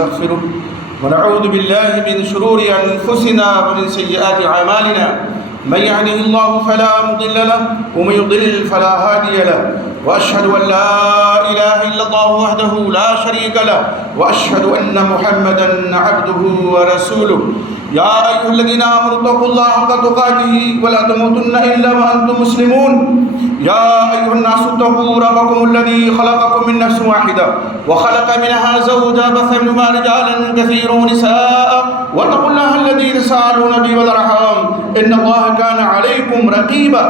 ونستغفره ونعوذ بالله من شرور أنفسنا ومن سيئات أعمالنا من يهده الله فلا مضل له ومن يضلل فلا هادي له وأشهد أن لا إله إلا الله وحده لا شريك له وأشهد أن محمدا عبده ورسوله يا أيها الذين آمنوا اتقوا الله حق تقاته ولا تموتن إلا وأنتم مسلمون يا أيها الناس اتقوا ربكم الذي خلقكم من نفس واحدة وخلق منها زوجها بث منهما رجالا كثيرا ونساء واتقوا الله الذي تساءلون به والأرحام إن الله كان عليكم رقيبا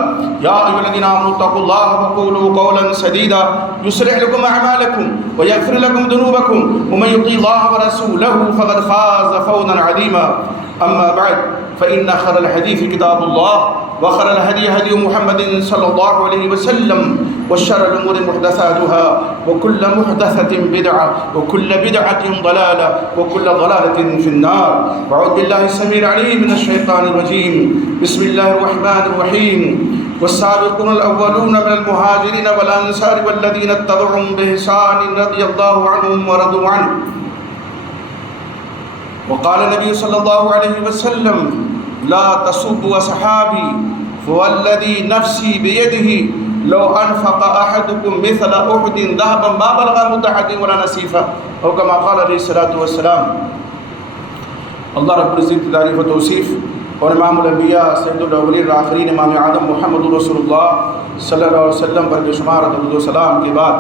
يا أيها الذين آمنوا اتقوا الله وقولوا قولا سديدا يصلح لكم أعمالكم ويغفر لكم ذنوبكم ومن يطع الله ورسوله فقد فاز فوزا عظيما أما بعد فإن خير الحديث كتاب الله وخير الهدي هدي محمد صلى الله عليه وسلم وشر الأمور محدثاتها وكل محدثة بدعة وكل بدعة ضلالة وكل ضلالة في النار وأعوذ بالله السميع العليم من الشيطان الرجيم بسم الله الرحمن الرحيم والسابقون الأولون من المهاجرين والأنصار والذين اتبعهم بإحسان رضي الله عنهم ورضوا عنه وقال النبي صلى الله عليه وسلم لا تسبوا أصحابي فوالذي نفسي بيده لو أنفق أحدكم مثل أحد ذهبا ما بلغ مد أحدهم ولا نصيفه أو كما قال عليه الصلاة والسلام. اللہ رب العزت کی تعریف و توصیف اور امام الانبیاء سید الاولین والآخرین امام اعظم محمد رسول اللہ صلی اللہ علیہ وسلم پر بے شمار درود و سلام کے بعد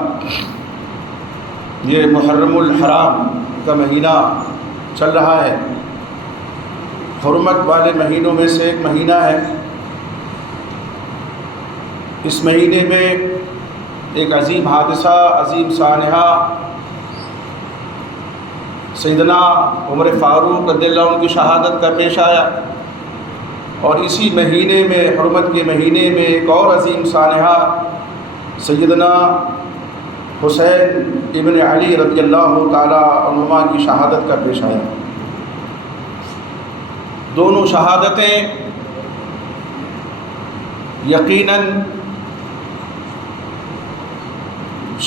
یہ محرم الحرام کا مہینہ چل رہا ہے. حرمت والے مہینوں میں سے ایک مہینہ ہے. اس مہینے میں ایک عظیم حادثہ، عظیم سانحہ سیدنا عمر فاروق رضی اللہ عنہ کی شہادت کا پیش آیا، اور اسی مہینے میں، حرمت کے مہینے میں، ایک اور عظیم سانحہ سیدنا حسین ابن علی رضی اللہ تعالی عنہما کی شہادت کا پیش آیا. دونوں شہادتیں یقیناً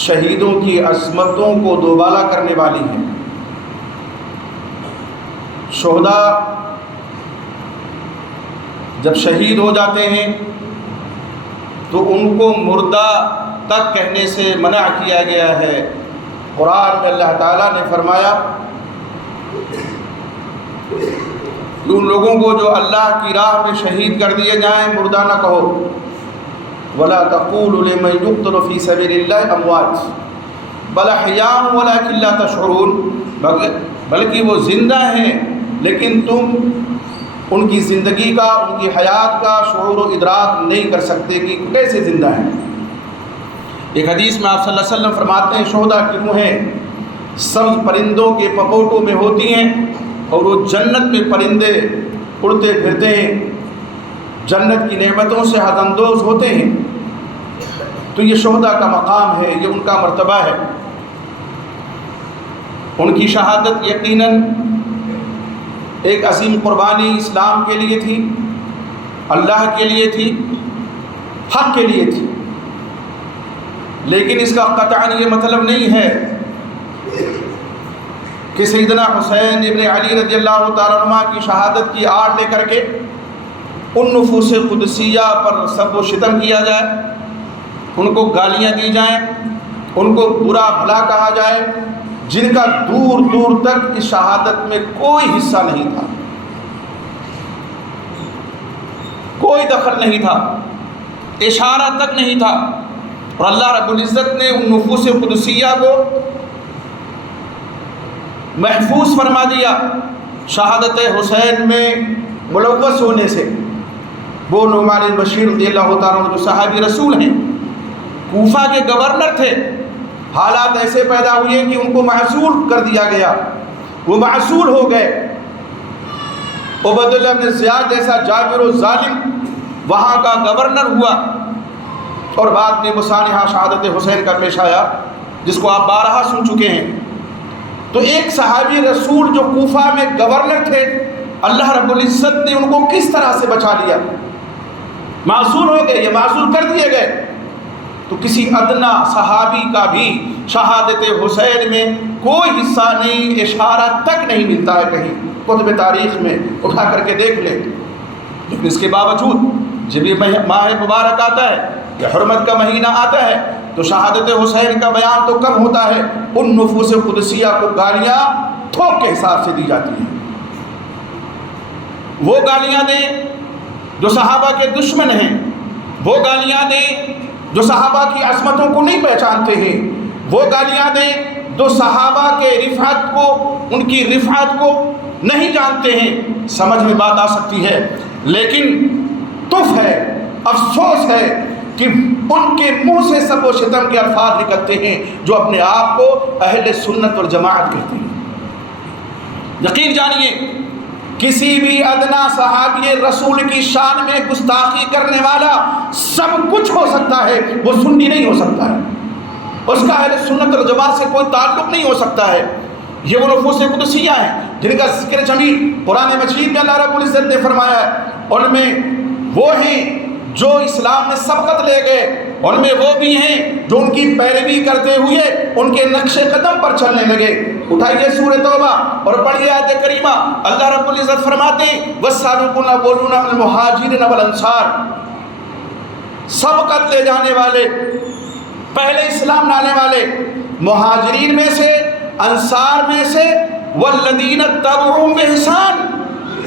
شہیدوں کی عظمتوں کو دوبالا کرنے والی ہیں. شہداء جب شہید ہو جاتے ہیں تو ان کو مردہ تک کہنے سے منع کیا گیا ہے. قرآن میں اللہ تعالیٰ نے فرمایا کہ ان لوگوں کو جو اللہ کی راہ میں شہید کر دیے جائیں مردہ نہ کہو. وَلَا تَقُولُوا لِمَن يُقْتَلُ فِي سَبِيلِ اللَّهِ أَمْوَاتٌ بَلْ أَحْيَاءٌ وَلَٰكِن لَّا تَشْعُرُونَ، بلکہ وہ زندہ ہیں لیکن تم ان کی زندگی کا، ان کی حیات کا شعور و ادراک نہیں کر سکتے کہ کیسے زندہ ہیں. ایک حدیث میں آپ صلی اللہ علیہ وسلم فرماتے ہیں شہداء کی روحیں سبز پرندوں کے پپوٹوں میں ہوتی ہیں، اور وہ جنت میں پرندے اڑتے پھرتے ہیں، جنت کی نعمتوں سے حد اندوز ہوتے ہیں. تو یہ شہداء کا مقام ہے، یہ ان کا مرتبہ ہے. ان کی شہادت یقیناً ایک عظیم قربانی اسلام کے لیے تھی، اللہ کے لیے تھی، حق کے لیے تھی. لیکن اس کا قطعاً یہ مطلب نہیں ہے کہ سیدنا حسین ابن علی رضی اللہ تعالیٰ عنہ کی شہادت کی آڑ لے کر کے ان نفوس قدسیہ پر سب و شتم کیا جائے، ان کو گالیاں دی جائیں، ان کو برا بھلا کہا جائے، جن کا دور دور تک اس شہادت میں کوئی حصہ نہیں تھا، کوئی دخل نہیں تھا، اشارہ تک نہیں تھا. اور اللہ رب العزت نے ان نفوس قدسیہ کو محفوظ فرما دیا شہادت حسین میں ملوث ہونے سے. وہ نعمان بشیر رضی اللہ تعالیٰ عنہ جو صحابی رسول ہیں، کوفہ کے گورنر تھے. حالات ایسے پیدا ہوئے کہ ان کو معزول کر دیا گیا، وہ معزول ہو گئے. عبید اللہ بن زیاد جیسا جابر و ظالم وہاں کا گورنر ہوا، اور بعد میں مسانحہ شہادت حسین کا پیش آیا جس کو آپ بارہا سن چکے ہیں. تو ایک صحابی رسول جو کوفہ میں گورنر تھے، اللہ رب العزت نے ان کو کس طرح سے بچا لیا. معزول ہو گئے، یہ معزول کر دیے گئے. تو کسی ادنا صحابی کا بھی شہادت حسین میں کوئی حصہ نہیں، اشارہ تک نہیں ملتا ہے کہیں کتب تاریخ میں، اٹھا کر کے دیکھ لیں۔ لیکن اس کے باوجود جب یہ ماہ مبارک آتا ہے، یہ حرمت کا مہینہ آتا ہے، تو شہادت حسین کا بیان تو کم ہوتا ہے، ان نفوس قدسیہ کو گالیاں تھوک کے حساب سے دی جاتی ہیں۔ وہ گالیاں دیں جو صحابہ کے دشمن ہیں، وہ گالیاں دیں جو صحابہ کی عصمتوں کو نہیں پہچانتے ہیں، وہ گالیاں دیں جو صحابہ کے رفعت کو، ان کی رفعت کو نہیں جانتے ہیں۔ سمجھ میں بات آ سکتی ہے، لیکن تف ہے، افسوس ہے کہ ان کے منہ سے سب و شتم کے الفاظ نکلتے ہیں جو اپنے آپ کو اہل سنت والجماعت کہتے ہیں۔ یقین جانیے کسی بھی ادنا صحابی رسول کی شان میں گستاخی کرنے والا سب کچھ ہو سکتا ہے، وہ سنی نہیں ہو سکتا ہے، اس کا اہل سنت والجماعت سے کوئی تعلق نہیں ہو سکتا ہے۔ یہ وہ نفوس قدسیہ ہیں جن کا ذکر جمیل قرآن مجید میں اللہ رب العزت نے فرمایا ہے، ان میں وہ ہیں جو اسلام میں سبقت لے گئے، ان میں وہ بھی ہیں جو ان کی پیروی کرتے ہوئے ان کے نقش قدم پر چلنے لگے۔ اٹھائیے سورہ توبہ اور پڑھیے آیت کریمہ، اللہ رب العزت فرماتے ہیں وَالسَّابِقُونَ الْأَوَّلُونَ مِنَ الْمُهَاجِرِينَ وَالْأَنصَارِ، سبقت لے جانے والے، پہلے اسلام لانے والے، مہاجرین میں سے، انصار میں سے، وَالَّذِينَ اتَّبَعُوهُم بِإِحْسَانٍ،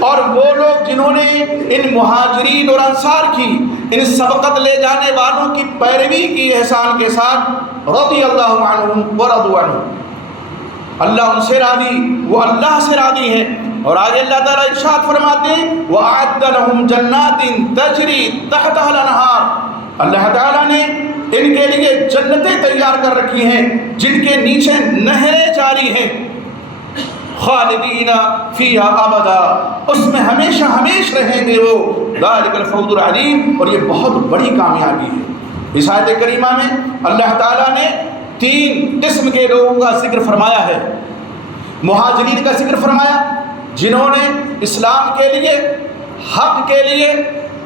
اور وہ لوگ جنہوں نے ان مہاجرین اور انصار کی، ان سبقت لے جانے والوں کی پیروی کی احسان کے ساتھ، رضی اللہ عنہم ورضوا عنہ، اللہ ان سے راضی، وہ اللہ سے راضی ہیں۔ اور آگے اللہ تعالیٰ ارشاد فرماتے ہیں وَأَعَدَّ لَهُمْ جَنَّاتٍ تَجْرِي تَحْتَهَا الْأَنْهَارُ، اللہ تعالیٰ نے ان کے لیے جنتیں تیار کر رکھی ہیں جن کے نیچے نہریں جاری ہیں، خالدین فیہا ابدا، اس میں ہمیشہ ہمیشہ رہیں گے وہ، ذالک الفوز العظیم، اور یہ بہت بڑی کامیابی ہے۔ اس آیت کریمہ میں اللہ تعالیٰ نے 3 قسم کے لوگوں کا ذکر فرمایا ہے۔ مہاجرین کا ذکر فرمایا جنہوں نے اسلام کے لیے، حق کے لیے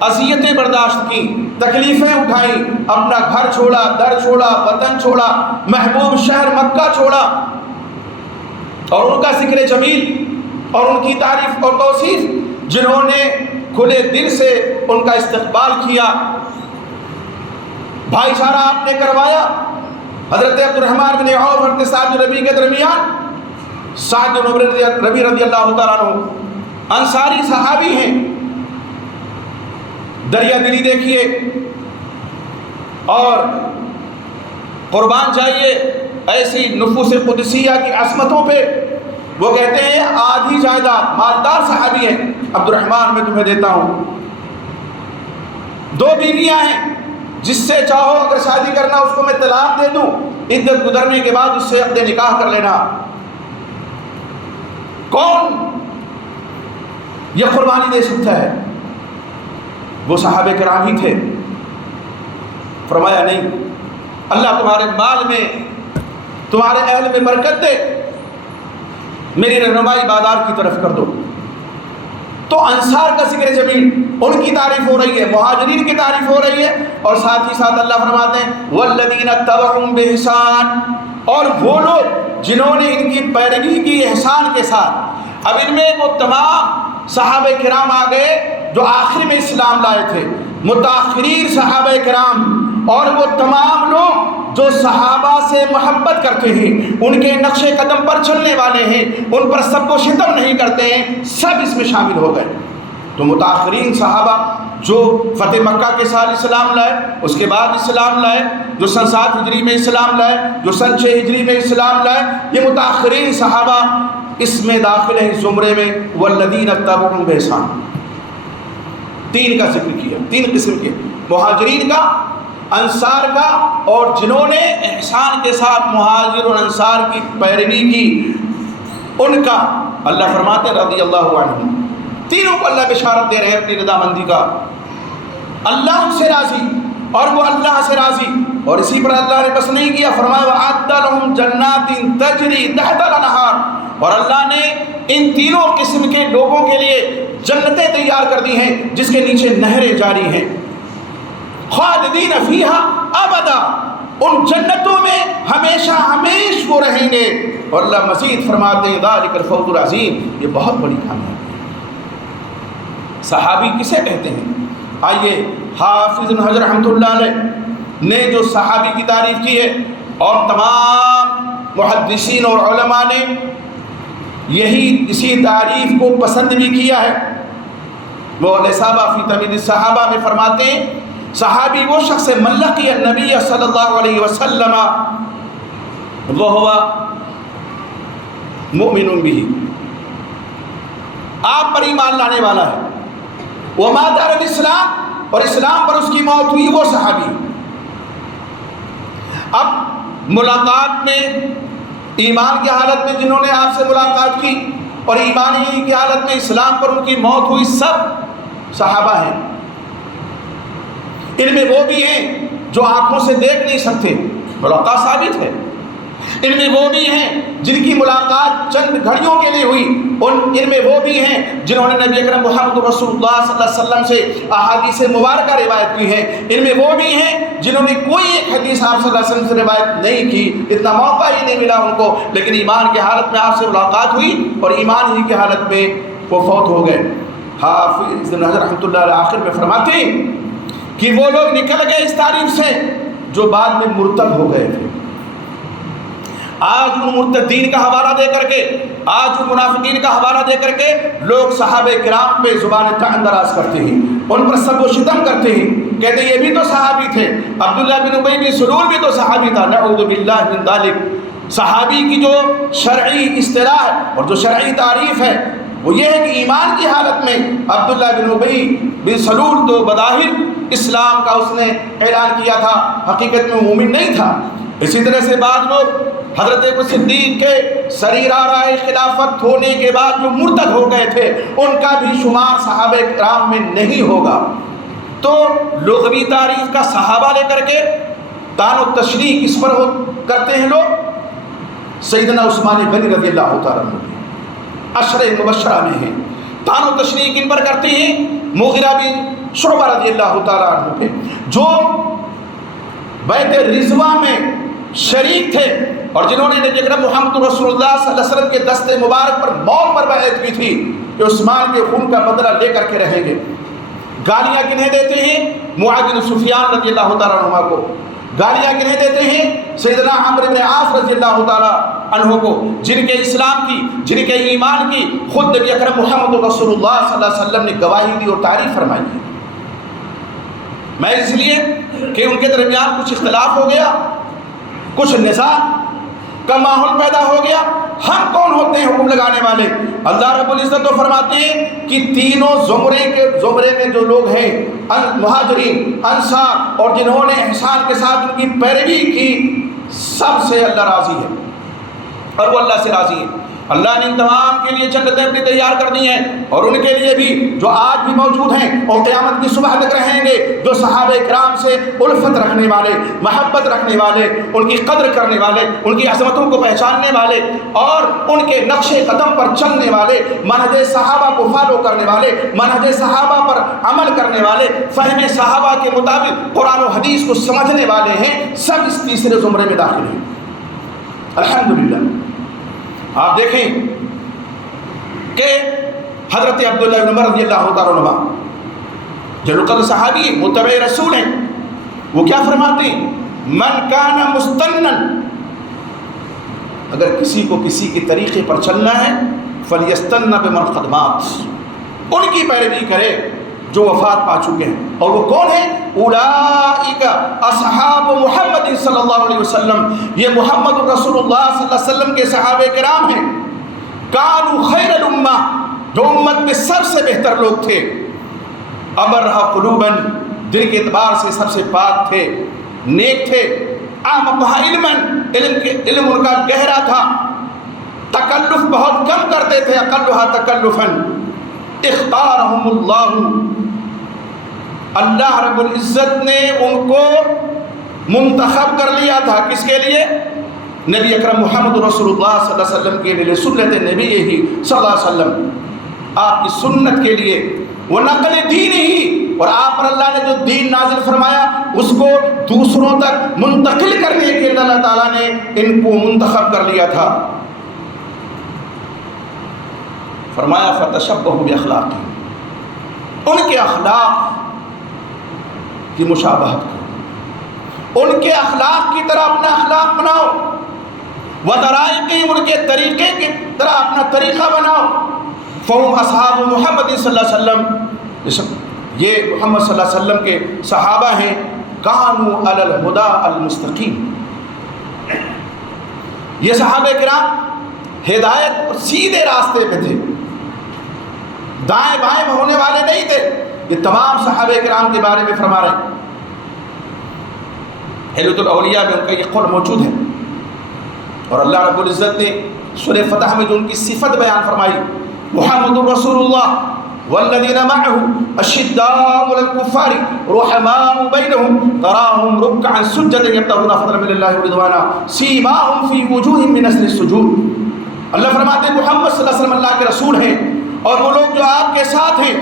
اذیتیں برداشت کی، تکلیفیں اٹھائیں، اپنا گھر چھوڑا، در چھوڑا، وطن چھوڑا، محبوب شہر مکہ چھوڑا، اور ان کا ذکر جمیل اور ان کی تعریف اور توصیف، جنہوں نے کھلے دل سے ان کا استقبال کیا، بھائی چارہ آپ نے کروایا۔ حضرت عبد الرحمن بن عوف اور سعد بن ربیع کے درمیان، سعد بن ربیع رضی اللہ تعالیٰ عنہ انصاری صحابی ہیں، دریا دلی دیکھیے اور قربان جائیے ایسی نفوس قدسیہ کی عصمتوں پہ۔ وہ کہتے ہیں آدھی جائیداد، مالدار صحابی ہیں، عبد الرحمن میں تمہیں دیتا ہوں، 2 بیویاں ہیں، جس سے چاہو اگر شادی کرنا اس کو میں طلاق دے دوں، عدت گزرنے کے بعد اس سے عقد نکاح کر لینا۔ کون یہ قربانی دے سکتا ہے؟ وہ صحابہ کرام ہی تھے۔ فرمایا نہیں، اللہ تمہارے مال میں، تمہارے اہل میں برکت دے، میری رہنمائی بازار کی طرف کر دو۔ تو انصار کا ذکر جمیل، ان کی تعریف ہو رہی ہے، مہاجرین کی تعریف ہو رہی ہے، اور ساتھ ہی ساتھ اللہ فرماتے ہیں والذین اتبعوہم بإحسان، اور وہ لوگ جنہوں نے ان کی پیروی کی احسان کے ساتھ۔ اب ان میں وہ تمام صحابہ کرام آ گئے جو آخر میں اسلام لائے تھے، متاخرین صحابہ کرام، اور وہ تمام لوگ جو صحابہ سے محبت کرتے ہیں، ان کے نقش قدم پر چلنے والے ہیں، ان پر سب و ستم نہیں کرتے ہیں، سب اس میں شامل ہو گئے۔ تو متاخرین صحابہ جو فتح مکہ کے سال اسلام لائے، اس کے بعد اسلام لائے، جو سن 7 ہجری میں اسلام لائے، جو سن 6 ہجری میں اسلام لائے، یہ متاخرین صحابہ اس میں داخل ہیں، زمرے میں والذین اتبعوہم بإحسان۔ 3 کا ذکر کیا، 3 قسم کے، مہاجرین کا، انصار کا، اور جنہوں نے احسان کے ساتھ مہاجر اور انصار کی پیروی کی، ان کا اللہ فرماتے ہیں رضی اللہ عنہ۔ تینوں کو اللہ بشارت دے رہے ہیں اپنی رضامندی کا، اللہ ان سے راضی اور وہ اللہ سے راضی۔ اور اسی پر اللہ نے بس نہیں کیا، فرمایا وَأَعَدَّ لَهُمْ جَنَّاتٍ تَجْرِي تَحْتَهَا الْأَنْهَارُ، اور اللہ نے ان تینوں قسم کے لوگوں کے لیے جنتیں تیار کر دی ہیں جس کے نیچے نہریں جاری ہیں، خالدین فیہا ابدا، ان جنتوں میں ہمیشہ ہمیش وہ رہیں گے۔ اور اللہ مزید فرماتے ہیں ذالک الفوز العظیم، یہ بہت بڑی کامیابی ہے۔ صحابی کسے کہتے ہیں؟ آئیے حافظ ابن حجر رحمۃ اللہ علیہ نے جو صحابی کی تعریف کی ہے، اور تمام محدثین اور علماء نے اسی تعریف کو پسند بھی کیا ہے۔ وہ الاصابہ فی تمیز الصحابہ میں فرماتے ہیں صحابی وہ شخص من لقی النبی صلی اللہ علیہ وسلم وہو مؤمن بہ، آپ پر ایمان لانے والا ہے، ومات علی الاسلام، اور اسلام پر اس کی موت ہوئی، وہ صحابی۔ اب ملاقات میں ایمان کی حالت میں جنہوں نے آپ سے ملاقات کی اور ایمانی کی حالت میں اسلام پر ان کی موت ہوئی، سب صحابہ ہیں۔ ان میں وہ بھی ہیں جو آنکھوں سے دیکھ نہیں سکتے، ملاقات ثابت ہے۔ ان میں وہ بھی ہیں جن کی ملاقات چند گھڑیوں کے لیے ہوئی، ان میں وہ بھی ہیں جنہوں نے نبی اکرم محمد رسول اللہ صلی اللہ علیہ وسلم سے احادیث مبارکہ روایت کی ہے۔ ان میں وہ بھی ہیں جنہوں نے کوئی ایک حدیث آپ صلی اللہ علیہ وسلم سے روایت نہیں کی، اتنا موقع ہی نہیں ملا ان کو، لیکن ایمان کی حالت میں آپ سے ملاقات ہوئی اور ایمان ہی کی حالت میں وہ فوت ہو گئے۔ حافظ ابن حجر رحمۃ اللہ علیہ آخر میں فرماتے ہیں کہ وہ لوگ نکل گئے اس تعریف سے جو بعد میں مرتد ہو گئے تھے۔ آج ان مرتدین کا حوالہ دے کر کے، آج ان منافقین کا حوالہ دے کر کے لوگ صحابہ کرام پہ زبان طعن دراز کرتے ہیں، ان پر سب و شتم کرتے ہیں، کہتے ہیں یہ بھی تو صحابی تھے، عبداللہ بن ابی بن سلول بھی تو صحابی تھا، نعوذ باللہ من ذالک۔ صحابی کی جو شرعی اصطلاح ہے اور جو شرعی تعریف ہے وہ یہ ہے کہ ایمان کی حالت میں عبداللہ بن ابی بن سلول تو بظاہر اسلام کا اس نے اعلان کیا تھا، حقیقت میں مومن نہیں تھا۔ اسی طرح سے بعض لوگ حضرت ابو صدیق کے سریرہ خلافت ہونے کے بعد جو مرتد ہو گئے تھے ان کا بھی شمار صحابہ کرام میں نہیں ہوگا۔ تو لغوی تعریف کا صحابہ لے کر کے تان و تشریح کس پر کرتے ہیں لوگ؟ سیدنا عثمان غنی رضی اللہ تعالیٰ عنہ عشرہ مبشرہ میں ہیں، تان و تشریح کن پر کرتے ہیں؟ مغیرہ بن شعبہ رضی اللہ تعالیٰ عنہ پہ، جو بیعت رضوہ میں شریک تھے اور جنہوں نے نبی اکرم محمد رسول اللہ صلی اللہ علیہ وسلم کے دست مبارک پر موت پر بیعت کی تھی کہ عثمان کے خون کا بدلہ لے کر کے رہیں گے۔ گالیاں کنہیں دیتے ہیں؟ معاذ بن سفیان رضی اللہ تعالیٰ عنہ کو، گالیاں کنہیں دیتے ہیں؟ سیدنا عمرو بن عاص رضی اللہ تعالیٰ عنہ کو، جن کے اسلام کی، جن کے ایمان کی خود نبی اکرم محمد رسول اللہ صلی اللہ علیہ وسلم نے گواہی دی اور تعریف فرمائی ہے۔ میں اس لیے کہ ان کے درمیان کچھ اختلاف ہو گیا، کچھ نزاع کا ماحول پیدا ہو گیا۔ ہم کون ہوتے ہیں حکم لگانے والے؟ اللہ رب العزت تو فرماتے ہیں کہ تینوں زمرے میں جو لوگ ہیں، مہاجرین، انصار اور جنہوں نے احسان کے ساتھ ان کی پیروی کی، سب سے اللہ راضی ہے اور وہ اللہ سے راضی ہے۔ اللہ نے ان تمام کے لیے جنتیں اپنی تیار کر دی ہیں، اور ان کے لیے بھی جو آج بھی موجود ہیں اور قیامت کی صبح تک رہیں گے، جو صحابہ کرام سے الفت رکھنے والے، محبت رکھنے والے، ان کی قدر کرنے والے، ان کی عظمتوں کو پہچاننے والے اور ان کے نقش قدم پر چلنے والے، منہج صحابہ کو فالو کرنے والے، منہج صحابہ پر عمل کرنے والے، فہم صحابہ کے مطابق قرآن و حدیث کو سمجھنے والے ہیں، سب اس تیسرے زمرے میں داخل ہیں۔ الحمدللہ آپ دیکھیں کہ حضرت عبداللہ بن عمر رضی اللہ تعالیٰ عنہ جلیل القدر صحابی متبع رسول ہیں، وہ کیا فرماتے ہیں؟ من کان مستنن، اگر کسی کو کسی کے طریقے پر چلنا ہے فلیستن بمن قد مات، ان کی پیروی کرے جو وفات پا چکے ہیں۔ اور وہ کون ہیں؟ اولئک اصحاب محمد صلی اللہ علیہ وسلم، یہ محمد رسول اللہ صلی اللہ علیہ وسلم کے صحابہ کرام ہیں۔ کانوا خیر الامہ، جو امت میں سب سے بہتر لوگ تھے، ابرھا قلوبا، دل کے اعتبار سے سب سے پاک تھے، نیک تھے، اعمقھا علما، علم ان کا گہرا تھا، تکلف بہت کم کرتے تھے، اقلھا تکلفا، اختارہم اللہ، اللہ رب العزت نے ان کو منتخب کر لیا تھا، کس کے لیے؟ نبی اکرم محمد رسول اللہ صلی اللہ علیہ وسلم کے لیے، سنت نبی ہی صلی اللہ علیہ وسلم۔ آپ کی سنت کے لیے، وہ نقل دین ہی، اور آپ پر اللہ نے جو دین نازل فرمایا اس کو دوسروں تک منتقل کرنے کے لیے اللہ تعالیٰ نے ان کو منتخب کر لیا تھا۔ فرمایا فَتَشَبَّهُ بِأَخْلَاقِهِمْ، ان کے اخلاق کی مشابہت کرو، ان کے اخلاق کی طرح اپنا اخلاق بناؤ، وَطَرَائِقِهِمْ، ان کے طریقے کی طرح اپنا طریقہ بناؤ۔ فَهُمْ أَصْحَابُ مُحَمَّدٍ صلی اللہ علیہ وسلم، یہ محمد صلی اللہ علیہ وسلم کے صحابہ ہیں، کانوا علی الہدی المستقیم، یہ صحابہ کرام ہدایت اور سیدھے راستے پہ تھے، دائیں بائیں ہونے والے نہیں تھے۔ یہ تمام صحابہ کرام کے بارے میں فرما رہے ہیں، حلیۃ الاولیاء میں ان کا یہ قول موجود ہے، اور اللہ رب العزت نے سورہ فتح میں جو ان کی صفت بیان فرمائی، محمد رسول اللہ والذین معه اشداء علی الکفار رحماء بینہم تراہم رکعا سجدا یبتغون فضلا من اللہ ورضوانا سیماہم فی وجوہہم من اثر السجود۔ اللہ فرماتے ہیں محمد صلی اللہ علیہ وسلم اللہ کے رسول ہیں، اور وہ لوگ جو آپ کے ساتھ ہیں،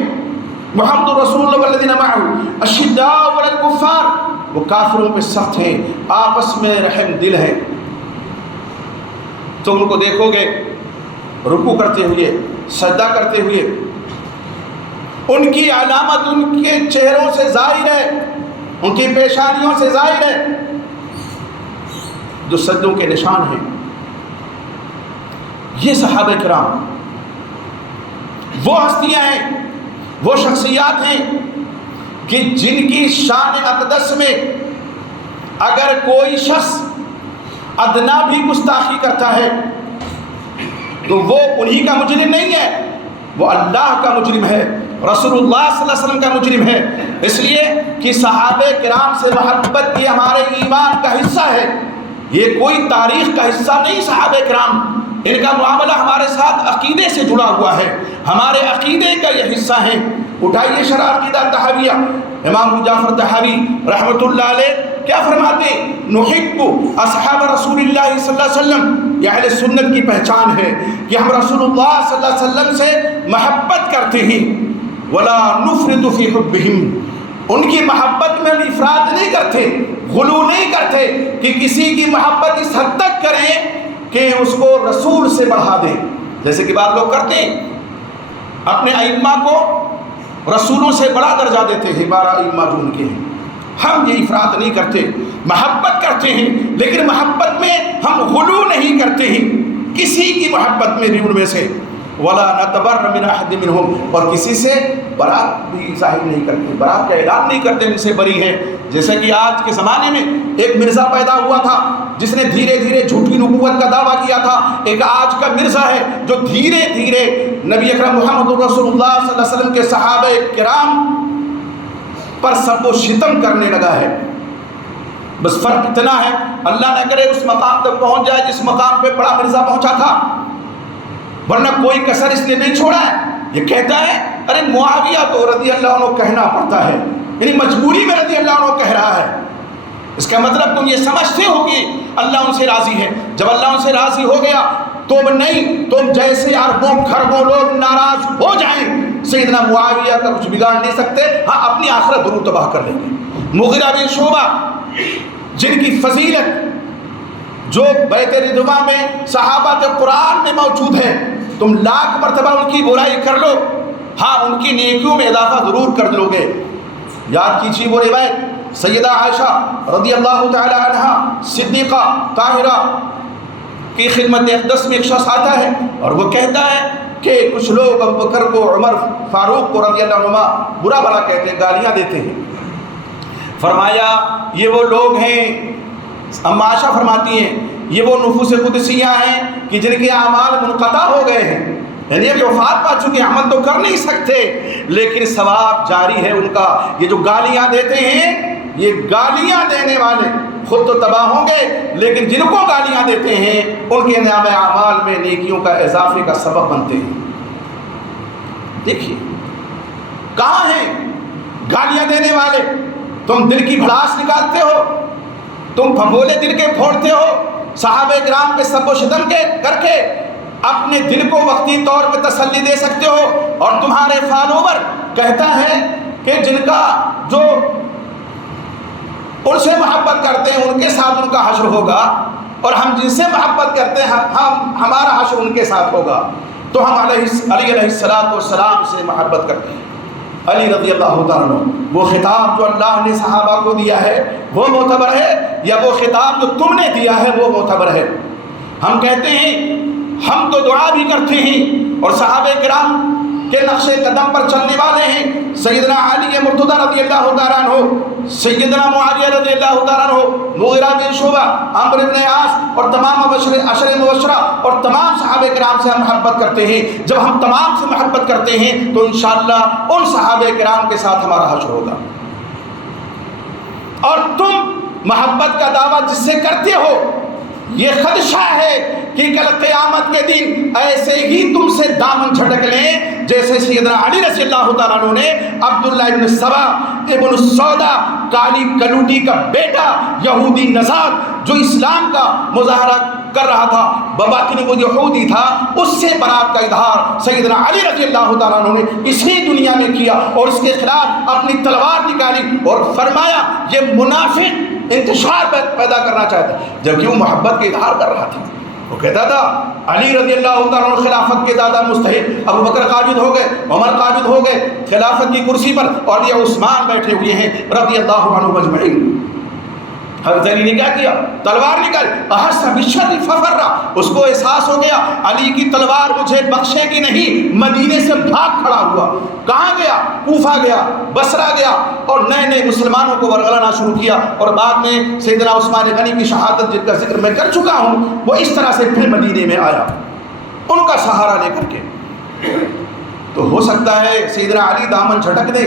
محمد رسول اللہ والذین معه اشداء علی الکفار، وہ کافروں پہ سخت ہیں، آپس میں رحم دل ہیں۔ تم ان کو دیکھو گے رکوع کرتے ہوئے، سجدہ کرتے ہوئے، ان کی علامت ان کے چہروں سے ظاہر ہے، ان کی پیشانیوں سے ظاہر ہے، جو سجدوں کے نشان ہیں۔ یہ صحابہ کرام وہ ہستیاں ہیں، وہ شخصیات ہیں کہ جن کی شان اقدس میں اگر کوئی شخص ادنا بھی گستاخی کرتا ہے تو وہ انہی کا مجرم نہیں ہے، وہ اللہ کا مجرم ہے، رسول اللہ صلی اللہ علیہ وسلم کا مجرم ہے۔ اس لیے کہ صحابہ کرام سے محبت یہ ہمارے ایمان کا حصہ ہے، یہ کوئی تاریخ کا حصہ نہیں۔ صحابہ کرام ان کا معاملہ ہمارے ساتھ عقیدے سے جڑا ہوا ہے، ہمارے عقیدے کا یہ حصہ ہے۔ اٹھائیے شرح عقیدہ تحاویہ، امام جعفر تحاوی رحمۃ اللہ علیہ کیا فرماتے ہیں؟ نحب اصحاب رسول اللہ صلی اللہ علیہ وسلم، یہ اہل سنت کی پہچان ہے کہ ہم رسول اللہ صلی اللہ علیہ وسلم سے محبت کرتے ہیں، ولا نفرط فی حبہم، ان کی محبت میں ہم افراط نہیں کرتے، غلو نہیں کرتے کہ کسی کی محبت اس حد تک کریں کہ اس کو رسول سے بڑھا دیں، جیسے کہ بعض لوگ کرتے ہیں، اپنے ائمہ کو رسولوں سے بڑا درجہ دیتے ہیں، 12 ائمہ جو ان کے ہیں۔ ہم یہ افراط نہیں کرتے، محبت کرتے ہیں، لیکن محبت میں ہم غلو نہیں کرتے ہیں کسی کی محبت میں بھی ان میں سے، ولا نتبر من احد منهم، اور کسی سے برات بھی ظاہر نہیں کرتے، برات کا اعلان نہیں کرتے ان سے بری ہے۔ جیسے کہ آج کے زمانے میں ایک مرزا پیدا ہوا تھا جس نے دھیرے دھیرے جھوٹی نبوت کا دعویٰ کیا تھا، ایک آج کا مرزا ہے جو دھیرے دھیرے نبی اکرم محمد رسول اللہ صلی اللہ علیہ وسلم کے صحابہ کرام پر سب و شتم کرنے لگا ہے۔ بس فرق اتنا ہے، اللہ نہ کرے اس مقام تک پہنچ جائے جس مقام پہ بڑا مرزا پہنچا تھا، ورنہ کوئی کسر اس نے نہیں چھوڑا ہے۔ یہ کہتا ہے ارے معاویہ تو رضی اللہ عنہ کہنا پڑتا ہے، یعنی مجبوری میں رضی اللہ عنہ کہہ رہا ہے، اس کا مطلب تم یہ سمجھتے ہو کہ اللہ ان سے راضی ہے۔ جب اللہ ان سے راضی ہو گیا تم نہیں، تم جیسے اربوں کھربوں لوگ ناراض ہو جائیں، سیدنا معاویہ کا کچھ بگاڑ نہیں سکتے، ہاں اپنی آخرت ضرور تباہ کر لیں گے۔ مغیرہ بن شعبہ جن کی فضیلت جو بیت رضوان میں صحابہ کے قرآن میں موجود ہے، تم لاکھ مرتبہ ان کی برائی کر لو، ہاں ان کی نیکیوں میں اضافہ ضرور کر لو گے۔ یاد کیجیے وہ روایت سیدہ عائشہ رضی اللہ تعالی عنہا صدیقہ طاہرہ کی خدمت اقدس میں ایک شخص آتا ہے اور وہ کہتا ہے کہ کچھ لوگ ابو بکر کو، عمر فاروق کو رضی اللہ عنہما برا بھلا کہتے ہیں، گالیاں دیتے ہیں۔ فرمایا یہ وہ لوگ ہیں، اما عائشہ فرماتی ہیں یہ وہ نفوس قدسیہ ہیں کہ جن کے اعمال منقطع ہو گئے ہیں، یعنی اب وفات پا چکے، عمل تو کر نہیں سکتے لیکن ثواب جاری ہے ان کا۔ یہ جو گالیاں دیتے ہیں، یہ گالیاں دینے والے خود تو تباہ ہوں گے لیکن جن کو گالیاں دیتے ہیں ان کے نام اعمال میں نیکیوں کا اضافے کا سبب بنتے ہیں۔ دیکھیے کہاں ہیں گالیاں دینے والے؟ تم دل کی بھڑاس نکالتے ہو، تم پھپھولے دل کے پھوڑتے ہو، صحابہ کرام پہ سب و شتم کے کر کے اپنے دل کو وقتی طور پہ تسلی دے سکتے ہو، اور تمہارے فالوور کہتا ہے کہ جن کا جو ان سے محبت کرتے ہیں ان کے ساتھ ان کا حشر ہوگا، اور ہم جن سے محبت کرتے ہیں ہمارا حشر ان کے ساتھ ہوگا، تو ہم علی علیہ السلام سے محبت کرتے ہیں۔ علی رضی اللہ تعالیٰ عنہ، وہ خطاب جو اللہ نے صحابہ کو دیا ہے وہ معتبر ہے، یا وہ خطاب جو تم نے دیا ہے وہ معتبر ہے؟ ہم کہتے ہیں، ہم تو دعا بھی کرتے ہیں، اور صحابہ کرام کے نقش قدم پر چلنے والے ہیں۔ سیدنا علی مرتضیٰ رضی اللہ تعالیٰ عنہ، سیدنا معاویہ رضی اللہ تعالیٰ عنہ، مغیرہ بن شعبہ، عمرو بن عاص، اور تمام عشر مبشرہ اور تمام صحابہ کرام سے ہم محبت کرتے ہیں۔ جب ہم تمام سے محبت کرتے ہیں تو انشاءاللہ ان صحابہ کرام کے ساتھ ہمارا حشر ہوگا۔ اور تم محبت کا دعویٰ جس سے کرتے ہو، یہ خدشہ ہے کہ کل قیامت کے دن ایسے ہی تم سے دامن جھٹک لیں جیسے سیدنا علی رضی اللہ تعالیٰ عنہ نے عبداللہ ابن سبا ابن السودا، کالی کلوٹی کا بیٹا، یہودی نژاد جو اسلام کا مظاہرہ کر رہا تھا، بباطن وہ یہودی تھا، اس سے برات کا اظہار سیدنا علی رضی اللہ تعالیٰ عنہ نے اسی دنیا میں کیا، اور اس کے خلاف اپنی تلوار نکالی اور فرمایا یہ منافق انتشار پیدا کرنا چاہتا ہے، جبکہ وہ محبت کا اظہار کر رہا تھا۔ وہ کہتا تھا علی رضی اللہ تعالیٰ عنہ خلافت کے زیادہ مستحق، ابو بکر قابض ہو گئے، عمر قابض ہو گئے خلافت کی کرسی پر، اور یہ عثمان بیٹھے ہوئے ہیں رضی اللہ عنہ اجمعین۔ حضرت علی نے کیا کیا؟ تلوار نکالی، احس بالشر ففر، اس کو احساس ہو گیا علی کی تلوار مجھے بخشے گی نہیں، مدینے سے بھاگ کھڑا ہوا۔ کہاں گیا؟ کوفہ گیا، بصرہ گیا، اور نئے نئے مسلمانوں کو ورگلانا شروع کیا، اور بعد میں سیدنا عثمان غنی کی شہادت جن کا ذکر میں کر چکا ہوں، وہ اس طرح سے پھر مدینے میں آیا ان کا سہارا لے کر کے۔ تو ہو سکتا ہے سیدنا علی دامن جھٹک دے۔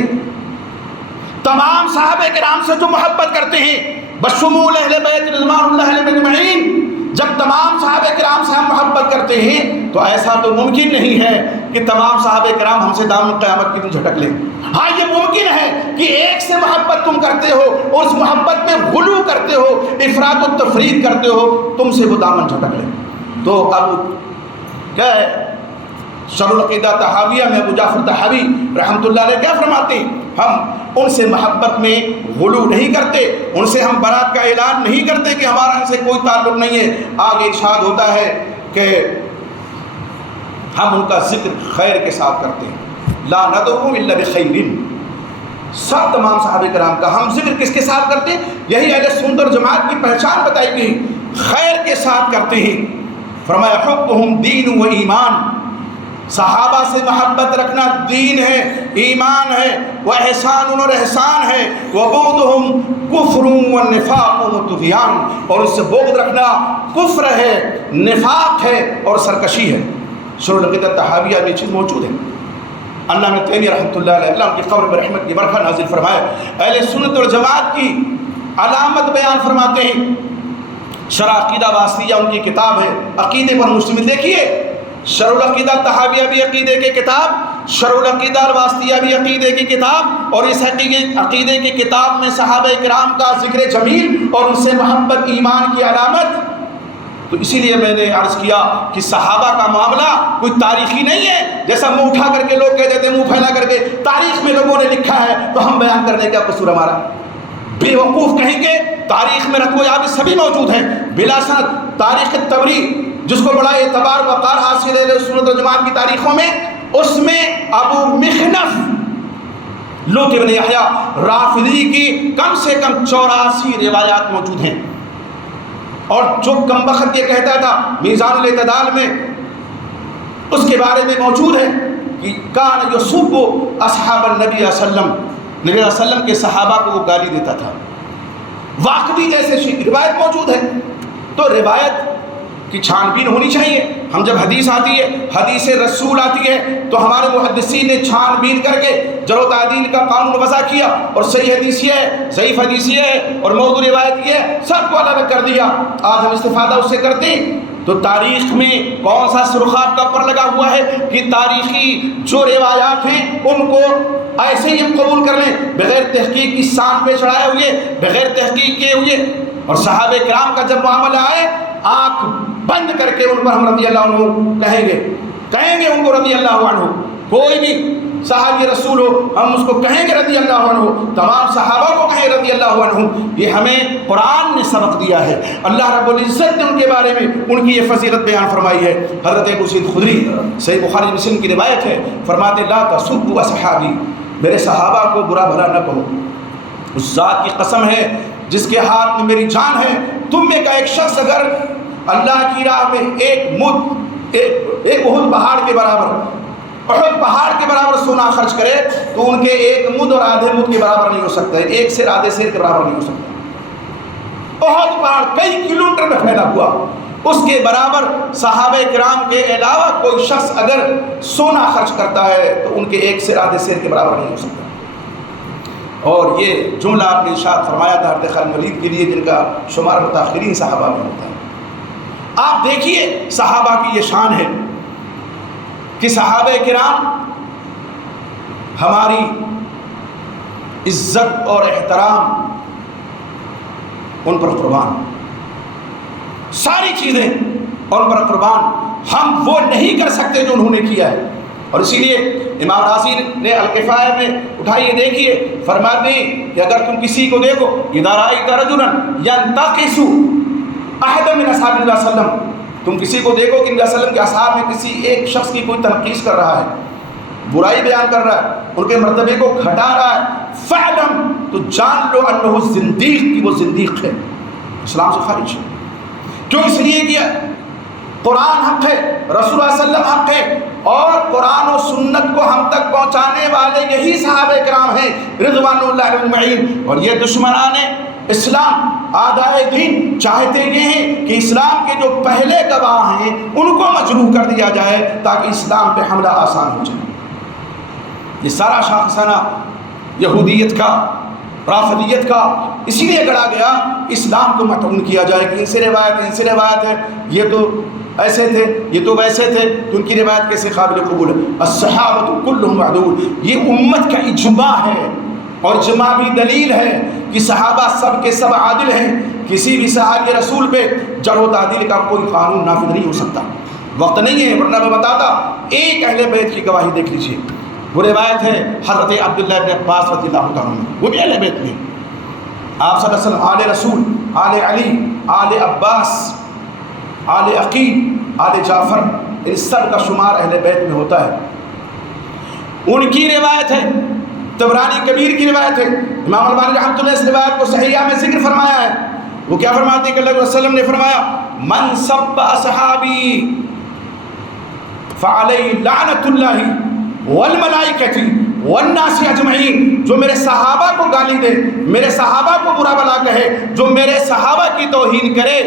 تمام صحابہ کرام سے جو محبت کرتے ہیں بشمول اہل بیت رضوان اللہ علیہم اجمعین، جب تمام صحابہ کرام سے ہم محبت کرتے ہیں تو ایسا تو ممکن نہیں ہے کہ تمام صحابہ کرام ہم سے دامن قیامت کی دن جھٹک لیں۔ ہاں یہ ممکن ہے کہ ایک سے محبت تم کرتے ہو اور اس محبت میں غلو کرتے ہو، افراط و تفرید کرتے ہو، تم سے وہ دامن جھٹک لیں۔ تو اب کیا ہے شرح العقیدہ طحاویہ میں ابو جعفر طحاوی رحمۃ اللہ علیہ کیا فرماتے ہیں؟ ہم ان سے محبت میں غلو نہیں کرتے، ان سے ہم برات کا اعلان نہیں کرتے کہ ہمارا ان سے کوئی تعلق نہیں ہے۔ آگے ارشاد ہوتا ہے کہ ہم ان کا ذکر خیر کے ساتھ کرتے ہیں، لا ندعو الا بخیر۔ سب تمام صحابہ کرام کا ہم ذکر کس کے ساتھ کرتے ہیں؟ یہی اہل سنت اور جماعت کی پہچان بتائی گئی، خیر کے ساتھ کرتے ہیں۔ فرمایا حبہم دین و ایمان، صحابہ سے محبت رکھنا دین ہے، ایمان ہے، وہ احسان اور احسان ہے، وبغضہم کفر و نفاق و طغیان، اور اس سے بغض رکھنا کفر ہے، نفاق ہے اور سرکشی ہے۔ شرح العقیدہ طحاویہ میں چیز موجود ہے۔ علامہ ابن تیمیہ رحمۃ اللہ علیہ، اللہ ان کی قبر میں رحمت کی برکھا نازل فرمائے، اہل سنت اور جماعت کی علامت بیان فرماتے ہیں۔ شرح عقیدہ واسطیہ ان کی کتاب ہے، عقیدے پر مشتمل۔ دیکھیے شرح العقیدہ طحاویہ بھی عقیدے کی کتاب، شرح العقیدہ الواسطیہ بھی عقیدے کی کتاب، اور اس عقیدے کی کتاب میں صحابہ کرام کا ذکر جمیل اور ان سے محبت ایمان کی علامت۔ تو اسی لیے میں نے عرض کیا کہ صحابہ کا معاملہ کوئی تاریخی نہیں ہے، جیسا منہ اٹھا کر کے لوگ کہتے ہیں، منہ پھیلا کر کے تاریخ میں لوگوں نے لکھا ہے تو ہم بیان کرنے کا قصور ہمارا؟ بے وقوف کہیں گے تاریخ میں رقم و یابی سبھی موجود ہیں بلا سند۔ تاریخ تبری جس کو بڑا اعتبار وقار حاصل ہے سنت و جماعت کی تاریخوں میں، اس میں ابو مخنف لوط بن یحییٰ رافضی کی کم سے کم 84 روایات موجود ہیں، اور جو کم بخت یہ کہتا تھا میزان الاعتدال میں اس کے بارے میں موجود ہے کہ کان یسب اصحاب النبی صلی اللہ علیہ وسلم، نبی علیہ وسلم کے صحابہ کو وہ گالی دیتا تھا۔ واقعی جیسے روایت موجود ہے، تو روایت کی چھان بین ہونی چاہیے۔ ہم جب حدیث آتی ہے، حدیث رسول آتی ہے، تو ہمارے محدثین نے چھان بین کر کے جرح و تعدیل کا قانون وضع کیا، اور صحیح حدیث یہ ہے، ضعیف حدیث یہ ہے، اور موضوع روایت یہ ہے، سب کو الگ کر دیا۔ آج ہم استفادہ اس سے کرتے ہیں۔ تو تاریخ میں کون سا سرخاب کا پر لگا ہوا ہے کہ تاریخی جو روایات ہیں ان کو ایسے ہی ہم قبول کر لیں بغیر تحقیق کی سان پہ چڑھائے ہوئے، بغیر تحقیق کے ہوئے۔ اور صحابہ کرام کا جب معاملہ آئے، آنکھ بند کر کے ان پر ہم رضی اللہ عنہ کہیں گے ان کو رضی اللہ عنہ. کوئی بھی صحابی رسول ہو ہم اس کو کہیں گے رضی اللہ عنہ، تمام صحابہ کو کہیں رضی اللہ عنہ. یہ ہمیں قرآن نے سبق دیا ہے. اللہ رب العزت نے ان کے بارے میں ان کی یہ فضیلت بیان فرمائی ہے. حضرت ابو سعید خدری، صحیح بخاری مسلم کی روایت ہے، فرماتے لا تسبوا اصحابی، میرے صحابہ کو برا بھلا نہ کہو. اس ذات کی قسم ہے جس کے ہاتھ میں میری جان ہے، تم میں کا ایک شخص اگر اللہ کی راہ میں ایک احد پہاڑ کے برابر، احد پہاڑ کے برابر سونا خرچ کرے تو ان کے ایک مد اور آدھے مد کے برابر نہیں ہو سکتا ہے، ایک سیر آدھے سیر کے برابر نہیں ہو سکتا. احد پہاڑ کئی کلومیٹر میں پھیلا ہوا، اس کے برابر صحابہ کرام کے علاوہ کوئی شخص اگر سونا خرچ کرتا ہے تو ان کے ایک سیر آدھے سیر کے برابر نہیں ہو سکتا. اور یہ جملہ آپ نے ارشاد فرمایا تھا حضرت خالد ولید کے لیے، جن کا شمار متاخرین صحابہ میں ہوتا ہے. آپ دیکھیے صحابہ کی یہ شان ہے کہ صحابہ کرام ہماری عزت اور احترام ان پر قربان، ساری چیزیں ان پر قربان. ہم وہ نہیں کر سکتے جو انہوں نے کیا ہے. اور اسی لیے امام راضی نے الکفایہ میں اٹھائیے دیکھیے، فرماتے ہیں کہ اگر تم کسی کو دیکھو اذا رأیت رجلا ينتقص احدا من اصحاب اللہ صلی اللہ علیہ وسلم، تم کسی کو دیکھو کہ نبی صلی اللہ علیہ وسلم کے اصحاب میں کسی ایک شخص کی کوئی تنقیص کر رہا ہے، برائی بیان کر رہا ہے، ان کے مرتبے کو گھٹا رہا ہے، فعلم، تو جان لو انہ زندیق، کی وہ زندیق ہے، اسلام سے خارج ہے. کیوں؟ اس لیے کہ قرآن حق ہے، رسول اللہ صلی اللہ علیہ وسلم حق ہے، اور قرآن و سنت کو ہم تک پہنچانے والے یہی صحابہ کرام ہیں رضوان اللہ علیہم اجمعین. اور یہ دشمنان اسلام اعدائے دین چاہتے یہ ہیں کہ اسلام کے جو پہلے گواہ ہیں ان کو مجروح کر دیا جائے تاکہ اسلام پہ حملہ آسان ہو جائے. یہ سارا شاخسانہ یہودیت کا، رافضیت کا اسی لیے گڑا گیا اسلام کو مطعون کیا جائے کہ ان سے روایت ہے، یہ تو ایسے تھے، یہ تو ویسے تھے، تو ان کی روایت کیسے قابل قبول ہے. الصحابۃ کلھم عدول، یہ امت کا اجماع ہے، اور اجماع بھی دلیل ہے کہ صحابہ سب کے سب عادل ہیں. کسی بھی صحابی رسول پہ جرح و تعدیل کا کوئی قانون نافذ نہیں ہو سکتا. وقت نہیں ہے ورنہ میں بتاتا. ایک اہل بیت کی گواہی دیکھ لیجیے. وہ روایت ہے حضرت عبداللہ بن عباس رضی اللہ تعالیٰ عنہ، وہ بھی اہل بیت میں. آپ صلی اللہ علیہ وسلم آل رسول، آل علی، آل عباس، آل عقیل، آل جعفر، ان سب کا شمار اہل بیت میں ہوتا ہے. ان کی روایت ہے، طبرانی کبیر کی روایت ہے. امام البانی رحمۃ اللہ اس روایت کو صحیحہ میں ذکر فرمایا ہے. وہ کیا فرماتے ہیں کہ اللہ علیہ وسلم نے فرمایا من سب اصحابی فعلیہ لعنت اللہ والملائکۃ والناس اجمعین، جو میرے صحابہ کو گالی دے، میرے صحابہ کو برا بلا کہے، جو میرے صحابہ کی توہین کرے،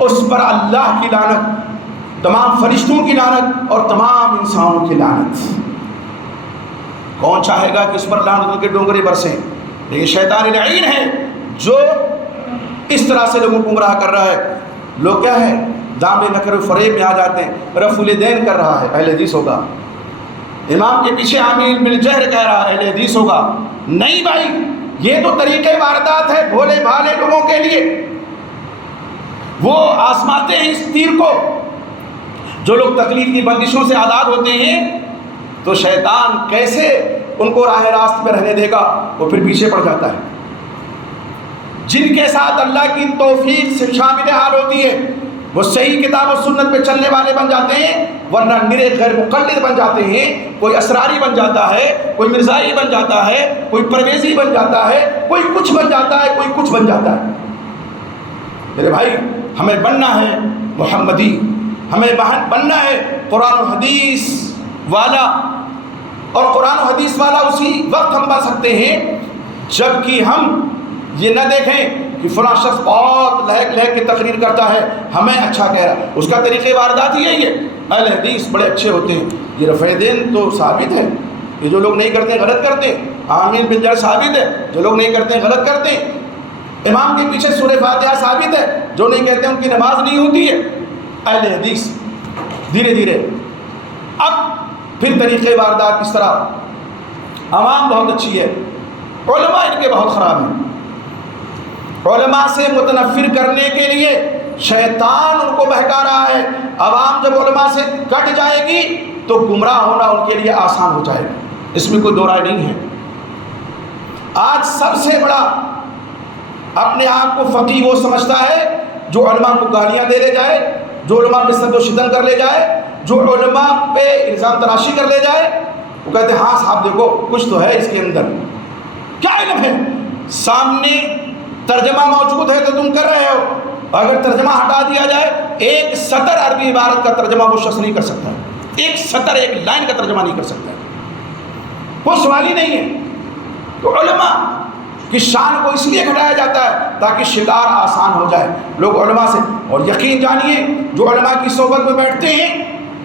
اس پر اللہ کی لعنت، تمام فرشتوں کی لعنت اور تمام انسانوں کی لعنت. کون چاہے گا کہ اس پر لعنتوں کے ڈونگرے برسیں؟ لیکن شیطان لعین ہے جو اس طرح سے لوگوں کو گمراہ کر رہا ہے. لوگ کیا ہے دامے نکر و فریب میں آ جاتے ہیں. رفع الیدین کر رہا ہے اہل حدیث ہوگا، امام کے پیچھے عامل بالجہر کہہ رہا ہے اہل حدیث ہوگا. نہیں بھائی، یہ تو طریقے واردات ہے بھولے بھالے لوگوں کے لیے. وہ آزماتے ہیں اس تیر کو. جو لوگ تقلید کی بندشوں سے آزاد ہوتے ہیں تو شیطان کیسے ان کو راہ راست پہ رہنے دے گا؟ وہ پھر پیچھے پڑ جاتا ہے. جن کے ساتھ اللہ کی توفیق سے شامل حال ہوتی ہے وہ صحیح کتاب و سنت پہ چلنے والے بن جاتے ہیں، ورنہ نرے غیر مقلد بن جاتے ہیں. کوئی اسراری بن جاتا ہے، کوئی مرزائی بن جاتا ہے، کوئی پرویزی بن جاتا ہے، کوئی کچھ بن جاتا ہے، کوئی کچھ بن جاتا ہے. میرے بھائی، ہمیں بننا ہے محمدی، ہمیں بننا ہے قرآن و حدیث والا. اور قرآن و حدیث والا اسی وقت ہم بن سکتے ہیں جب کہ ہم یہ نہ دیکھیں کہ فلاں شخص بہت لہک لہک کی تقریر کرتا ہے، ہمیں اچھا کہہ رہا ہے، اس کا طریقہ واردات ہی یہی ہے. اہل حدیث بڑے اچھے ہوتے ہیں. یہ رفع دین تو ثابت ہے، یہ جو لوگ نہیں کرتے غلط کرتے ہیں. آمین بالجہر ثابت ہے، جو لوگ نہیں کرتے غلط کرتے ہیں. امام کے پیچھے سورہ فاتحہ ثابت ہے، جو نہیں کہتے ان کی نماز نہیں ہوتی ہے. اہل حدیث دھیرے دھیرے. اب پھر طریقے واردات اس طرح عوام بہت اچھی ہے، علماء ان کے بہت خراب ہیں. علماء سے متنفر کرنے کے لیے شیطان ان کو بہکا رہا ہے. عوام جب علماء سے کٹ جائے گی تو گمراہ ہونا ان کے لیے آسان ہو جائے گا، اس میں کوئی دو رائے نہیں ہے. آج سب سے بڑا اپنے آپ کو فقیہ وہ سمجھتا ہے جو علماء کو گالیاں دے لے جائے، جو علماء پہ سب و شتم کر لے جائے، جو علماء پہ الزام تراشی کر لے جائے. وہ کہتے ہیں ہاں صاحب دیکھو کچھ تو ہے اس کے اندر. کیا علم ہے؟ سامنے ترجمہ موجود ہے تو تم کر رہے ہو. اگر ترجمہ ہٹا دیا جائے، ایک سطر عربی عبارت کا ترجمہ وہ شخص نہیں کر سکتا، ایک سطر ایک لائن کا ترجمہ نہیں کر سکتا، کوئی سوال ہی نہیں ہے. تو علماء کی شان کو اس لیے گھٹایا جاتا ہے تاکہ شکار آسان ہو جائے لوگ علماء سے. اور یقین جانیے جو علماء کی صحبت میں بیٹھتے ہیں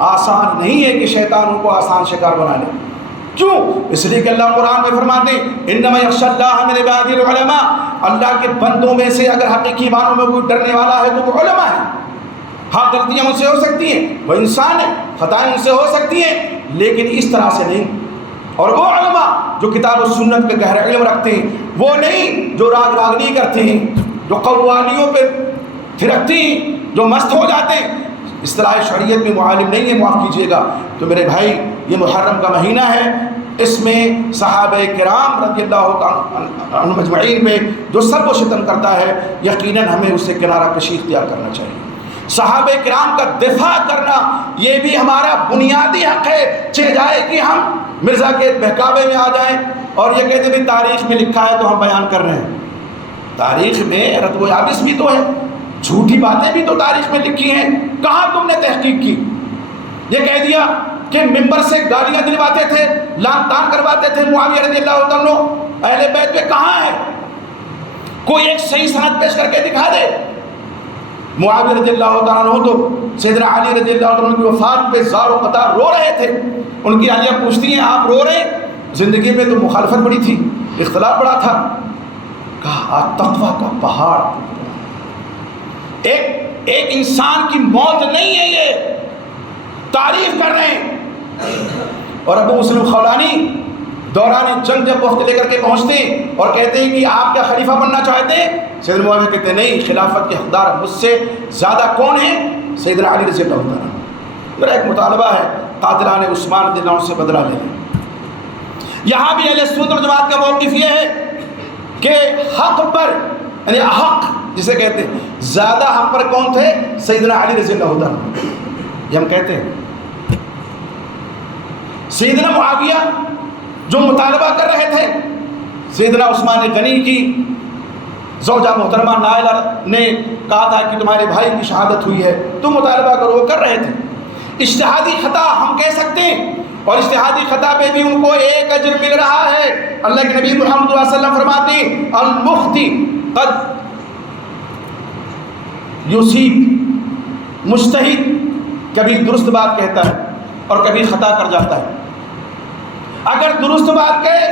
آسان نہیں ہے کہ شیطان ان کو آسان شکار بنا لے. کیوں؟ اس لیے کہ اللہ قرآن میں فرماتے ہیں انما یخشی اللہ من عبادہ العلماء، اللہ کے بندوں میں سے اگر حقیقی معنوں میں کوئی ڈرنے والا ہے تو وہ علماء ہے. ہاں غلطیاں ان سے ہو سکتی ہیں، وہ انسان ہے، خطائیں ان سے ہو سکتی ہیں، لیکن اس طرح سے نہیں. اور وہ علماء جو کتاب و سنت پہ گہرا علم رکھتے ہیں، وہ نہیں جو راگ راگنی کرتے ہیں، جو قوالیوں پہ تھرکتے ہیں، جو مست ہو جاتے ہیں. اصطلاح شریعت میں معالم نہیں ہے، معاف کیجیے گا. تو میرے بھائی یہ محرم کا مہینہ ہے، اس میں صحابہ کرام رضی اللہ عنہم اجمعین پہ جو سب و شتم کرتا ہے یقیناً ہمیں اس سے کنارہ کشی اختیار کرنا چاہیے. صحابہ کرام کا دفاع کرنا یہ بھی ہمارا بنیادی حق ہے. چہ جائے کہ ہم مرزا کے بہکاوے میں آ جائیں اور یہ کہتے ہیں تاریخ میں لکھا ہے تو ہم بیان کر رہے ہیں. تاریخ میں رد و یابس بھی تو ہے، جھوٹی باتیں بھی تو تاریخ میں لکھی ہیں. کہاں تم نے تحقیق کی؟ یہ کہہ دیا کہ ممبر سے گالیاں دلواتے تھے، لان تان کرواتے تھے معاویہ رضی اللہ عنہ. اہل بیت پہ کہاں ہے؟ کوئی ایک صحیح سند پیش کر کے دکھا دے. معاویہ رضی اللہ عنہ تو سیدنا علی رضی اللہ عنہ کی وفات پہ زار و قطار رو رہے تھے. ان کی اہلیہ پوچھتی ہیں آپ رو رہے؟ زندگی میں تو مخالفت بڑی تھی، اختلاف بڑا تھا. کہا تقویٰ کا پہاڑ. ایک انسان کی موت نہیں ہے، یہ تعریف کر رہے ہیں. اور ابو مسلم خولانی دوران جنگ جب وفد لے کر کے پہنچتے ہیں اور کہتے ہیں کہ آپ کیا خلیفہ بننا چاہتے ہیں؟ سیدنا معاویہ کہتے ہیں نہیں، خلافت کے حقدار مجھ سے زیادہ کون ہیں؟ سیدنا علی رضی اللہ عنہ. میرا ایک مطالبہ ہے قاتلان عثمان رضی اللہ عنہ سے بدلہ لے لیں. یہاں بھی اہل سنت والجماعت کا موقف یہ ہے کہ حق پر یعنی حق جسے کہتے ہیں زیادہ حق پر کون تھے؟ سیدنا علی رضی اللہ عنہ. یہ ہم کہتے ہیں. سیدنا معاویہ جو مطالبہ کر رہے تھے، سیدنا عثمان غنی کی زوجہ محترمہ نائلہ نے کہا تھا کہ تمہارے بھائی کی شہادت ہوئی ہے، تم مطالبہ کرو، وہ کر رہے تھے. اجتہادی خطا ہم کہہ سکتے ہیں، اور اجتہادی خطا پہ بھی ان کو ایک اجر مل رہا ہے. اللہ کے نبی محمد صلی اللہ علیہ وسلم فرماتے ہیں المختی قد یصیب. مجتہد کبھی درست بات کہتا ہے اور کبھی خطا کر جاتا ہے. اگر درست بات کہے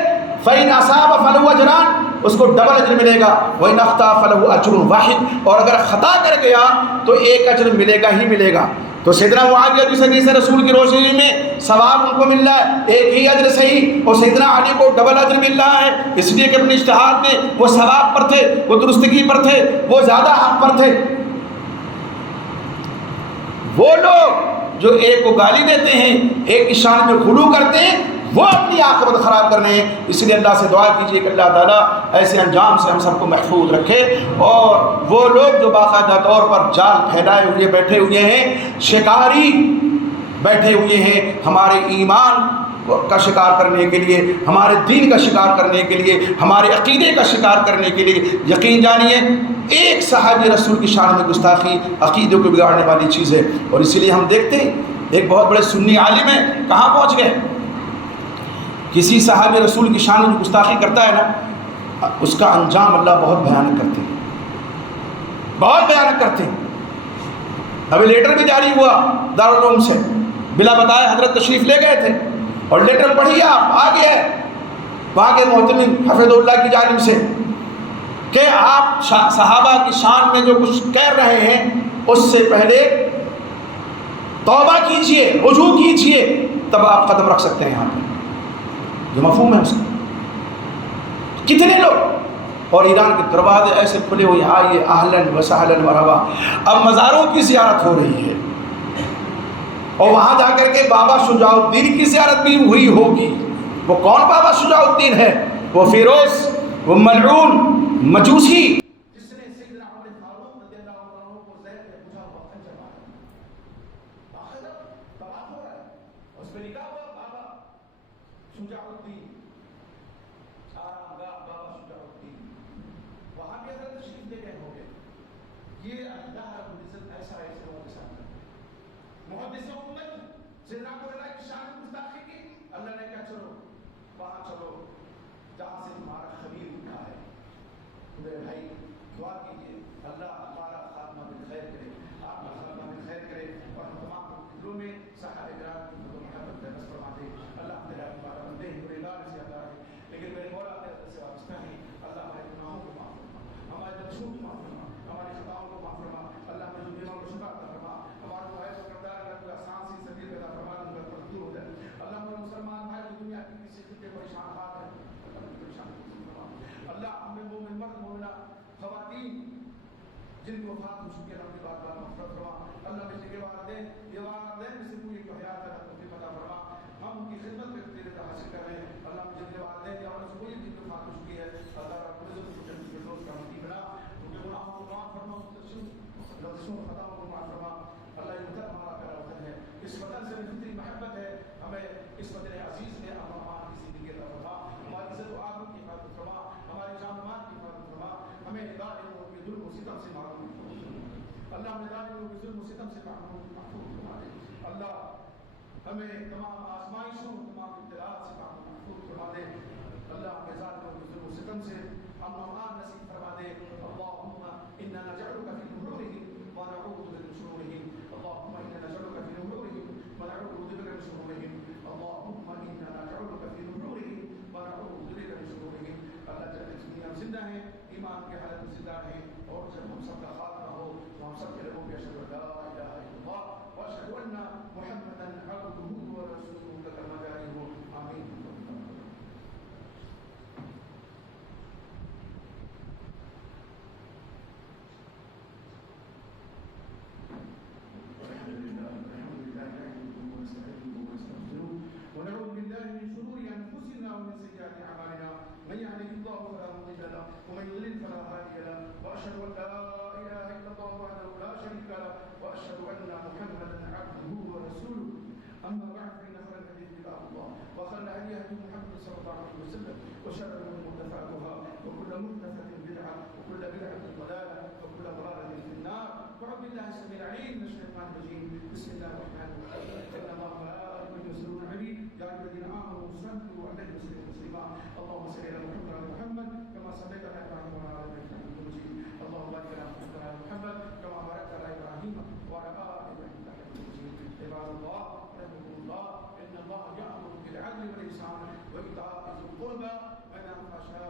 فَإِنْ أَصَابَ فَلَهُ أَجْرَانِ، اس کو ڈبل اجر ملے گا. وَإِنْ أَخْطَأَ فَلَهُ أَجْرٌ وَاحِدٌ، اور اگر خطا کر گیا تو ایک اجر ملے گا ہی ملے گا. تو سیدنا معاویہ جس حدیث رسول کی روشنی میں ثواب ان کو مل رہا ہے، ایک ہی اجر صحیح، اور سیدنا علی کو ڈبل اجر مل رہا ہے، اس لیے کہ اپنے اجتہاد میں وہ ثواب پر تھے، وہ درستگی پر تھے، وہ زیادہ حق پر تھے. وہ لوگ جو ایک کو گالی دیتے ہیں، ایک کی شان میں غلو کرتے ہیں، وہ اپنی عاقبت خراب کر رہے ہیں. اس لیے اللہ سے دعا کیجیے کہ اللہ تعالیٰ ایسے انجام سے ہم سب کو محفوظ رکھے. اور وہ لوگ جو باقاعدہ طور پر جال پھیلائے ہوئے بیٹھے ہوئے ہیں، شکاری بیٹھے ہوئے ہیں ہمارے ایمان کا شکار کرنے کے لیے، ہمارے دین کا شکار کرنے کے لیے، ہمارے عقیدے کا شکار کرنے کے لیے، یقین جانیے ایک صحابی رسول کی شان میں گستاخی عقیدے کو بگاڑنے والی چیز ہے. اور اسی لیے ہم دیکھتے ہیں ایک بہت بڑے سنی عالم ہیں، کہاں پہنچ گئے؟ کسی صحابی رسول کی شان میں گستاخی کرتا ہے نا، اس کا انجام اللہ بہت بھیانک کرتے ہیں، بہت بھیانک کرتے ہیں. ابھی لیٹر بھی جاری ہوا دارالعلوم سے، بلا بتائے حضرت تشریف لے گئے تھے اور لیٹر پڑھیے آپ، آ گیا ہے وہاں کے محتمم حفظ اللہ کی جانب سے کہ آپ صحابہ کی شان میں جو کچھ کہہ رہے ہیں اس سے پہلے توبہ کیجئے، رجوع کیجئے، تب آپ قدم رکھ سکتے ہیں یہاں پہ. جو مفہوم ہے اس کا. کتنے لوگ اور ایران کے دروازے ایسے کھلے ہوئے، آئیے اہلاً و سہلاً مرحبا۔ اب مزاروں کی زیارت ہو رہی ہے، اور وہاں جا کر کے بابا شجاع الدین کی زیارت بھی ہوئی ہوگی۔ وہ کون بابا شجاع الدین ہے؟ وہ فیروز، وہ ملعون مجوسی جس نے سیدنا عمر فاروق رضی اللہ عنہ کو زید نے بجھا ہوا خنجر مارا۔ باقاعدہ طواف ہو رہا ہے، اس پہ لکھا ہوا بابا شجاع الدین، آرام گاہ بابا شجاع الدین۔ وہاں بھی حضرت تشریف لے گئے ہوں گے۔ یہ اللہ رب العزت ایسا ایسے لوگوں کے ساتھ محدث امت سیدنا ابو ہریرہ کی شان میں گستاخی کی، اللہ نے کہا چلو وہاں چلو جہاں سے تمہارا خلیل اٹھا ہے۔ میرے بھائی دعا کیجیے اللہ ہمارا خاتمہ بالخیر کرے، آپ کا خاتمہ بالخیر کرے، اور ہم تمام دلوں میں صحابہ کرام کی محبت کا نصب فرما دے۔ اللہ تیرا ہمارا بندے ہیں، گنہگار سے اللہ ہے، لیکن میرے مولا تیرے سے وابستہ ہیں۔ اللہ ہمارے گناہوں کو معاف فرما، ہمارے نقصوں کو معاف فرما، ہماری خطاؤں کو معاف فرما۔ اللہ ہمیں جو بیمار کو شفا عطا فرما، ہمارے بھائی کو کردار کا کوئی آسان سی سبیل پیدا فرما دے، ان پر دور ہو جائے۔ اللہ ہمارے مسلمان بھائی جو دنیا کی کسی خطے پریشان حال ہے، اللہ پریشان فرما۔ اللہ ہمیں مومن مرد مومنہ خواتین جن کو وفات ہو چکی ہے اپنی بات بات مغفرت فرما۔ اللہ میں کے والدین یہ والدین میں سے کوئی کو حیات کا توفیق عطا فرما، ہم ان کی خدمت میں تیرے رضا حاصل کر رہے ہیں۔ اللہ مجھے کے والدین یا ان سے کوئی جن کو وفات ہو چکی ہے، اللہ رب العزت کو جنت کے دوست کا مقیم بنا، ان کے گناہوں کو معاف فرما، لفظوں خطاؤں کو معاف فرما۔ اللہ یہ وطن ہمارا پیارا وطن ہے، اس وطن سے جتنی محبت ہے ہمیں اس وطن عزیز میں امن امان کی زندگی عطا فرما، ہماری عزت و آبرو کی حفاظت فرما، ہماری جان و مال کی حفاظت فرما، ہمیں ظالموں کے ظلم و ستم سے محفوظ فرما۔ اللہ ہمیں ظالموں کے ظلم و ستم سے محفوظ فرما دے۔ اللہ ہمیں تمام آزمائشوں تمام ابتلاءات سے محفوظ فرما دے۔ اللہ ہمیں ظالموں کے ظلم و ستم سے امن و امان نصیب فرما دے۔ اللہم انا نجعلک فی نحورہم ونعوذ بک من شرورہم، اللہم انا نجعلک فی نحورہم ونعوذ بک من شرورہم، اللہم انا نجعلک فی نحورہم ونعوذ بک من شرورہم۔ اللہ جب اس دنیا میں زندہ ہیں، ایمان کے حالت میں زندہ ہیں، اور جب ہم سب کا خاتمہ ہو تو ہم سب کے لوگوں کی اشہد ان لا الہ الا اللہ واشہد ان محمدا عبدہ ورسولہ کا کلمہ جاری ہو، آمین۔ ونعوذ بالله من شرور انفسنا ومن سيئات اعمالنا، من يهده الله فلا مضل له ومن يضلل فلا هادي له، واشهد ان لا اله الا الله وحده لا شريك له، واشهد ان محمدا عبده ورسوله، اما بعد فان خير الحديث كتاب الله، وخير الهدي هدي محمد صلى الله عليه وسلم، وشر الامور محدثاتها، وكل محدثه بدعه، وكل بدعه ضلاله، وكل ضلاله في النار۔ وعوذ بالله السميع العليم من الشيطان الرجيم، بسم الله الرحمن الرحيم، ان الله وملائكته يصلون على النبي يا ايها الذين امنوا صلوا عليه وسلموا تسليما، اللهم صل على محمد وعلى محمد كما صليت على ابراهيم وعلى ال ابراهيم انك حميد مجيد، اللهم بارك على محمد وعلى محمد كما باركت على ابراهيم وعلى ال ابراهيم انك حميد مجيد۔ عباد الله رحمكم الله، ان الله يامر بالعدل والاحسان وايتاء ذي القربى وينهى عن الفحشاء